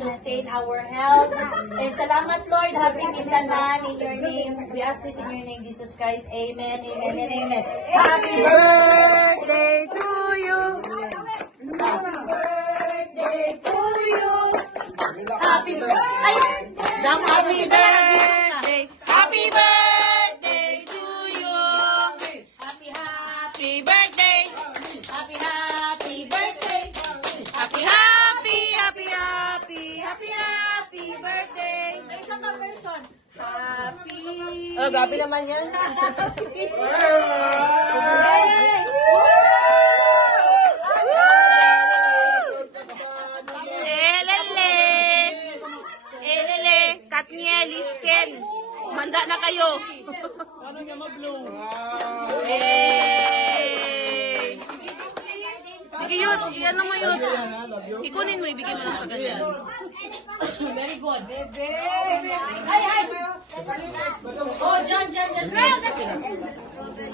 sustain our health. And salamat, Lord. Happy Mintanan in your name. We ask this in your name, Jesus Christ. Amen, amen, and amen. Happy birthday to you. Happy birthday to you. Happy birthday. Happy birthday. Happy birthday to you. Happy birthday. Happy birthday. Happy birthday. May isang pa version. Happy. Oh, grabe naman yan. Happy Elele, Katniel, Isken. Manda na kayo. Paano niya mag-blow? Yay! Sige yun, ano mo yun? Ikunin mo, ibigay mo lang sa kanya. Very good. Ay. Oh, John.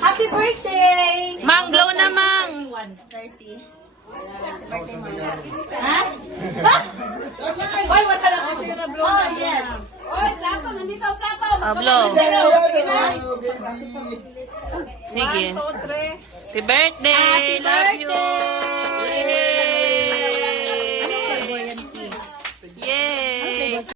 Happy birthday. Mang, blow na, Mang. 30. Ha? Oy, wala lang. Oh, yes. Oy, plato. Nandito ang plato. Blow. Sige. Happy birthday. Love you. Yay!